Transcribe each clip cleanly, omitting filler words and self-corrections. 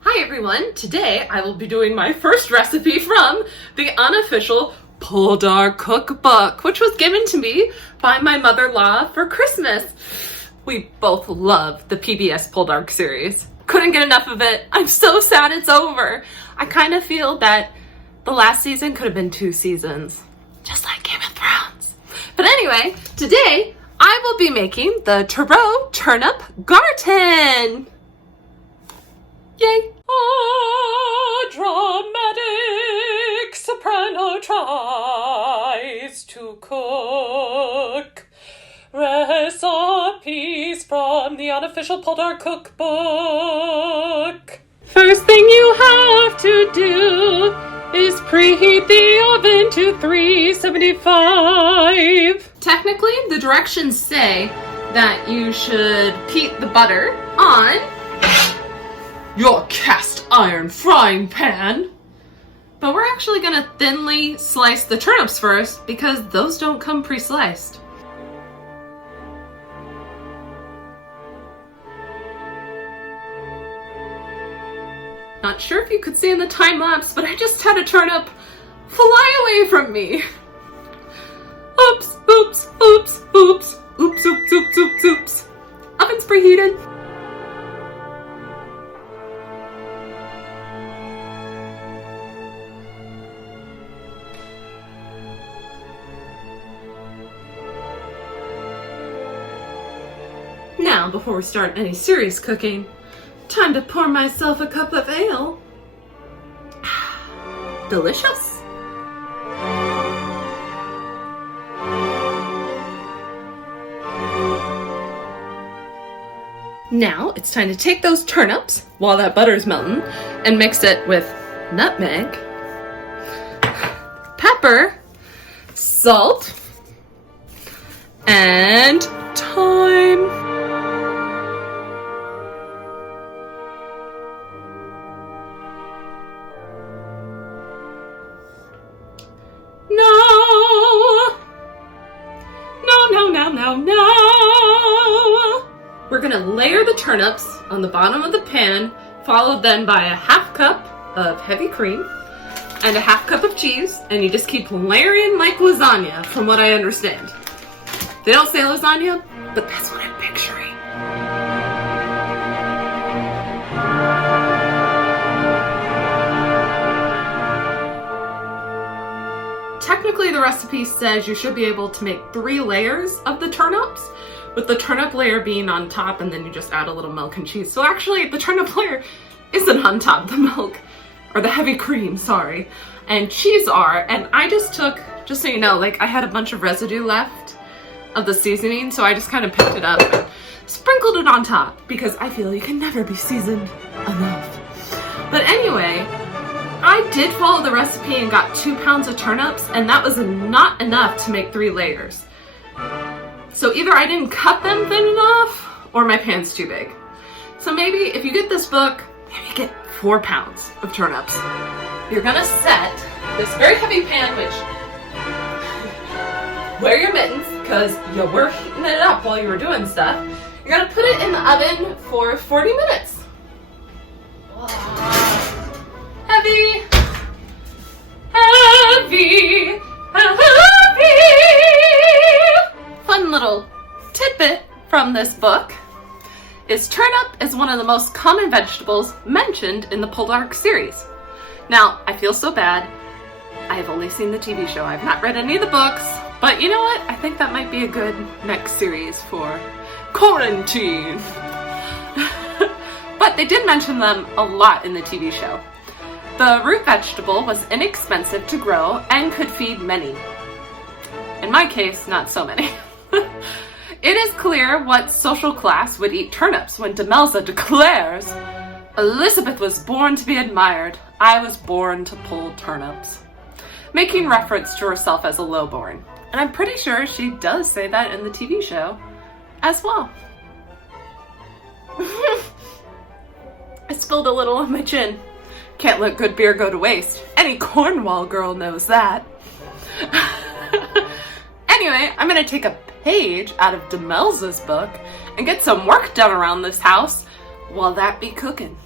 Hi everyone, today I will be doing my first recipe from the Unofficial Poldark Cookbook, which was given to me by my mother-in-law for Christmas. We both love the PBS Poldark series. Couldn't get enough of it. I'm so sad it's over. I kind of feel that the last season could have been 2 seasons, just like Game of Thrones. But anyway, today I will be making the Truro Turnip Gratin. Yay! A dramatic soprano tries to cook recipes from the Unofficial Poldark Cookbook. First thing you have to do is preheat the oven to 375. Technically, the directions say that you should heat the butter on your cast iron frying pan. But we're actually gonna thinly slice the turnips first because those don't come pre-sliced. Not sure if you could see in the time lapse, but I just had a turnip fly away from me. Oops, oops, oops, oops, oops, oops, oops, oops, oops. Oven's preheated. Now, before we start any serious cooking, time to pour myself a cup of ale. Delicious. Now it's time to take those turnips while that butter's melting and mix it with nutmeg, pepper, salt, and thyme. No. We're gonna layer the turnips on the bottom of the pan, followed then by a half cup of heavy cream and a half cup of cheese, and you just keep layering like lasagna, from what I understand. They don't say lasagna, but that's what I'm picturing. Technically, the recipe says you should be able to make 3 layers of the turnips, with the turnip layer being on top, and then you just add a little milk and cheese. So actually, the turnip layer isn't on top, the milk, or the heavy cream, sorry, and cheese are. And I just took, just so you know, like I had a bunch of residue left of the seasoning, so I just kind of picked it up and sprinkled it on top, because I feel you can never be seasoned enough. But anyway, I did follow the recipe and got 2 pounds of turnips, and that was not enough to make 3 layers. So either I didn't cut them thin enough, or my pan's too big. So maybe if you get this book, maybe get 4 pounds of turnips. You're gonna set this very heavy pan, which, wear your mittens, because you were heating it up while you were doing stuff. You're gonna put it in the oven for 40 minutes. Heavy, heavy, heavy. Fun little tidbit from this book is turnip is one of the most common vegetables mentioned in the Poldark series. Now, I feel so bad. I have only seen the TV show. I've not read any of the books, but you know what? I think that might be a good next series for quarantine. But they did mention them a lot in the TV show. The root vegetable was inexpensive to grow and could feed many. In my case, not so many. It is clear what social class would eat turnips when Demelza declares, "Elizabeth was born to be admired. I was born to pull turnips," making reference to herself as a lowborn. And I'm pretty sure she does say that in the TV show as well. I spilled a little on my chin. Can't let good beer go to waste. Any Cornwall girl knows that. Anyway, I'm gonna take a page out of Demelza's book and get some work done around this house while that be cooking.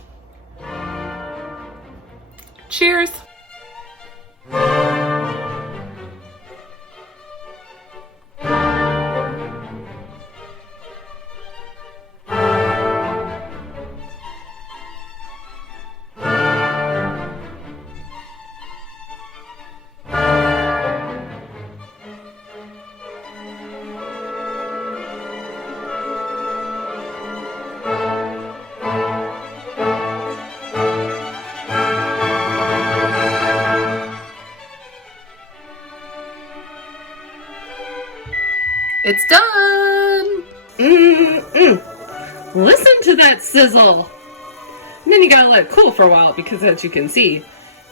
Cheers! It's done! Listen to that sizzle! And then you gotta let it cool for a while because as you can see,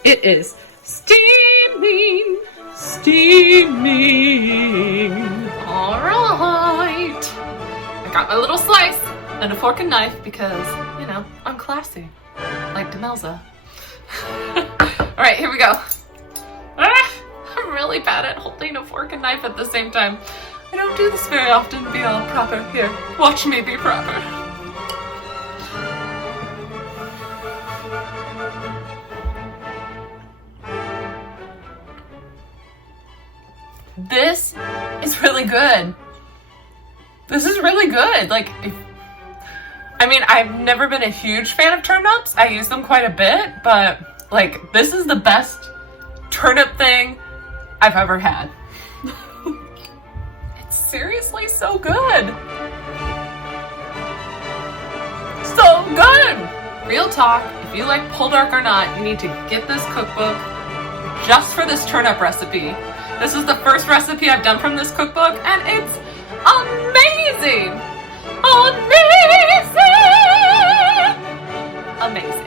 it is steaming! Steaming! Alright! I got my little slice and a fork and knife because, you know, I'm classy. Like Demelza. Alright, here we go. I'm really bad at holding a fork and knife at the same time. I don't do this very often to be all proper. Here, watch me be proper. This is really good. This is really good. Like, I mean, I've never been a huge fan of turnips. I use them quite a bit, but like, this is the best turnip thing I've ever had. Seriously, so good. So good. Real talk, if you like Poldark or not, you need to get this cookbook just for this turnip recipe. This is the first recipe I've done from this cookbook, and it's amazing. Amazing.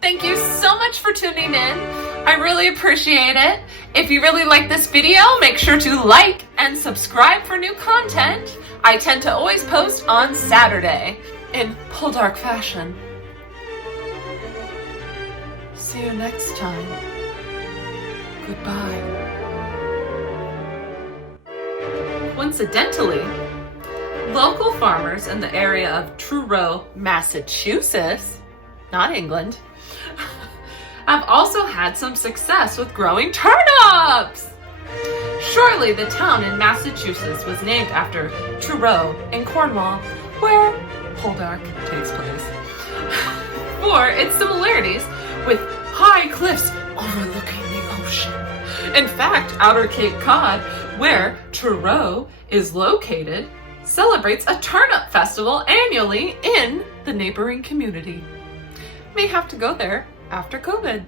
Thank you so much for tuning in. I really appreciate it. If you really like this video, make sure to like and subscribe for new content. I tend to always post on Saturday in Poldark fashion. See you next time. Goodbye. Coincidentally, local farmers in the area of Truro, Massachusetts, not England, have also had some success with growing turnips! Surely the town in Massachusetts was named after Truro in Cornwall, where Poldark takes place, for its similarities with high cliffs overlooking the ocean. In fact, Outer Cape Cod, where Truro is located, celebrates a turnip festival annually in the neighboring community. May have to go there after COVID.